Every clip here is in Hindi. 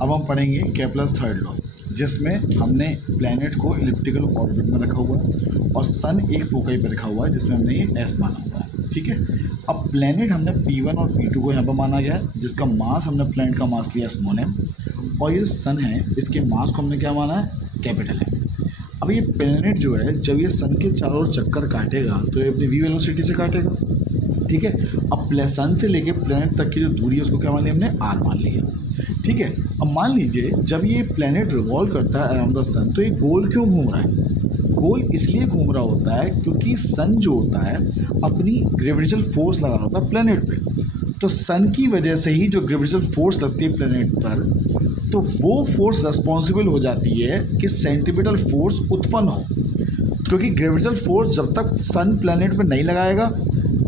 अब हम पढ़ेंगे केपलर्स थर्ड लॉ, जिसमें हमने प्लैनेट को इलिप्टिकल ऑर्बिट में रखा हुआ है और सन एक फोकाई पर रखा हुआ है जिसमें हमने ये एस माना हुआ है। ठीक है, अब प्लैनेट हमने P1 और P2 को यहाँ पर माना गया है, जिसका मास हमने प्लैनेट का मास लिया स्मॉल एम, और ये सन है इसके मास को हमने क्या माना है कैपिटल एम। अब ये प्लैनेट जो है जब ये सन के चारों ओर चक्कर काटेगा तो ये अपनी वी वेलोसिटी से काटेगा। ठीक है, अब सन से लेके प्लैनेट तक की जो दूरी है उसको क्या मान लिया हमने आर मान लिया। ठीक है, अब मान लीजिए जब ये प्लैनेट रिवॉल्व करता है अराउंड द सन तो ये गोल क्यों घूम रहा है? गोल इसलिए घूम रहा होता है क्योंकि सन जो होता है अपनी ग्रेविटेशनल फोर्स लगा रहा होता है प्लैनेट पे, तो सन की वजह से ही जो ग्रेविटेशनल फोर्स लगती है प्लैनेट पर, तो वो फोर्स रिस्पॉन्सिबल हो जाती है कि सेंटीपिटल फोर्स उत्पन्न हो, क्योंकि ग्रेविटेशनल फोर्स जब तक सन प्लैनेट पर नहीं लगाएगा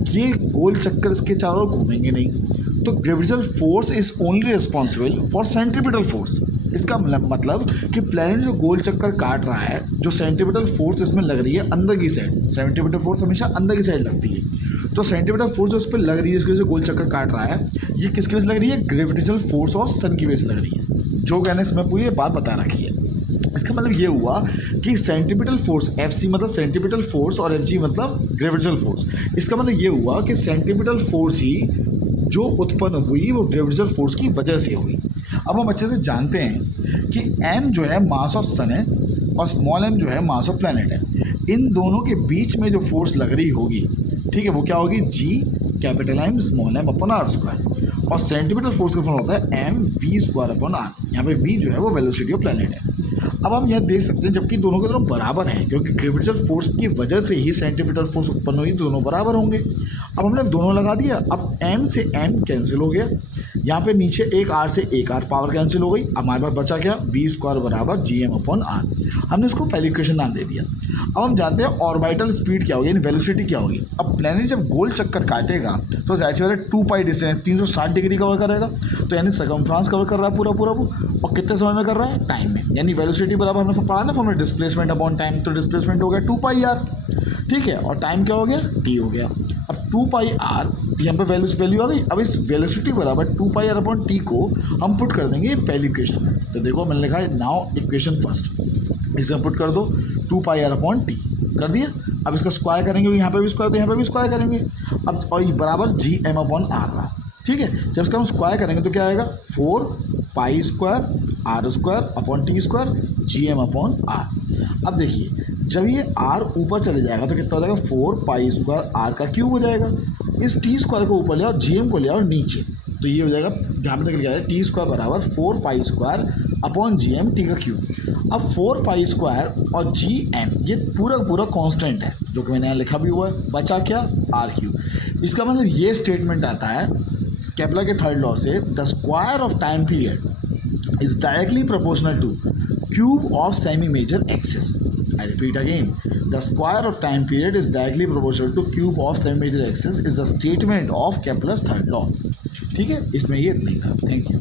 ये गोल चक्कर इसके चारों ओर घूमेंगे नहीं। तो gravitational force is only responsible for centripetal force. इसका मतलब कि प्लैनेट जो गोल चक्कर काट रहा है, जो सेंट्रीपिटल फोर्स इसमें लग रही है अंदर की साइड, सेंट्रीपिटल फोर्स हमेशा अंदर की साइड लगती है, तो सेंट्रीपिटल फोर्स जो उस पर लग रही है जिसकी वजह से गोल चक्कर काट रहा है, ये किसकी वजह से लग रही है? ग्रेविटेशनल फोर्स और सन की वजह से लग रही है। जो कहने से मैं पूरी बात बता रखी है। इसका मतलब ये हुआ कि सेंट्रीपिटल फोर्स Fc मतलब सेंट्रीपिटल फोर्स और Fg मतलब ग्रेविटेशनल फोर्स। इसका मतलब ये हुआ कि सेंट्रीपिटल फोर्स ही जो उत्पन्न हुई वो ग्रेविटेशनल फोर्स की वजह से हुई। अब हम अच्छे से जानते हैं कि m जो है मास ऑफ सन है और स्मॉल m जो है मास ऑफ प्लैनेट है। इन दोनों के बीच में जो फोर्स लग रही होगी, ठीक है, वो क्या होगी? G capital M small m upon R square, और सेंट्रीपिटल फोर्स का फॉर्मूला होता है m v square upon R. यहाँ पे v जो है वो वेलोसिटी ऑफ प्लैनेट है। अब हम यह देख सकते हैं जबकि दोनों के दोनों बराबर हैं, क्योंकि ग्रेविटेशनल फोर्स की वजह से ही सेंट्रीपिटल फोर्स उत्पन्न हुई, दोनों बराबर होंगे। अब हमने दोनों लगा दिया, अब m से m कैंसिल हो गया, यहाँ पे नीचे एक r से एक r पावर कैंसिल हो गई। अब हमारे पास बचा क्या? v स्क्वायर बराबर gm अपॉन आर। हमने इसको पहली इक्वेशन नाम दे दिया। अब हम जानते हैं ऑर्बिटल स्पीड क्या होगी, यानी वेलोसिटी क्या होगी। अब प्लैनेट जब गोल चक्कर काटेगा तो जाहिर सी बात है 2 पाई डिस्टेंस 360 डिग्री कवर करेगा, तो यानी सर्कमफ्रेंस कवर कर रहा है पूरा वो, और कितने समय में कर रहा है? टाइम में। यानी वेलोसिटी बराबर हमने पढ़ा ना फॉर्मूला डिस्प्लेसमेंट अपॉन टाइम, तो डिस्प्लेसमेंट हो गया 2 पाई आर। ठीक है, और टाइम क्या हो गया? टी हो गया। अब 2 पाई आर यहाँ पे वैल्यू आ गई। अब इस वेलोसिटी बराबर 2 पाई आर अपॉन टी को हम पुट कर देंगे पहली इक्वेशन में। तो देखो मैंने लिखा है नाउ इक्वेशन फर्स्ट, इसमें पुट कर दो 2 पाई आर अपॉन टी, कर दिया। अब इसका स्क्वायर करेंगे, यहाँ पे भी स्क्वायर, तो यहाँ पे भी स्क्वायर करेंगे। अब और ये बराबर जी एम अपॉन आर रहा। ठीक है, जब इसका हम स्क्वायर करेंगे तो क्या आएगा? 4 pi square R square upon T square G M upon R. अब देखिए जब ये आर ऊपर चले जाएगा तो कितना हो जाएगा? 4 पाई स्क्वायर आर का क्यूब हो जाएगा। इस टी स्क्वायर को ऊपर ले आओ, जी एम को ले आओ नीचे, तो ये हो जाएगा, जहाँ पे निकल गया है टी स्क्वायर बराबर 4 pi square upon G M T का क्यूब। अब 4 पाई स्क्वायर और जी एम ये पूरा कांस्टेंट है, जो कि मैंने यहाँ लिखा भी हुआ है। बचा क्या? R cube. इसका मतलब ये स्टेटमेंट आता है केपलर के थर्ड लॉ से, the square of time period is directly proportional to cube of semi major axis. I repeat again, the square of time period is directly proportional to cube of semi major axis is the statement of Kepler's third law. ठीक है, इसमें ये इतना ही था। Thank you.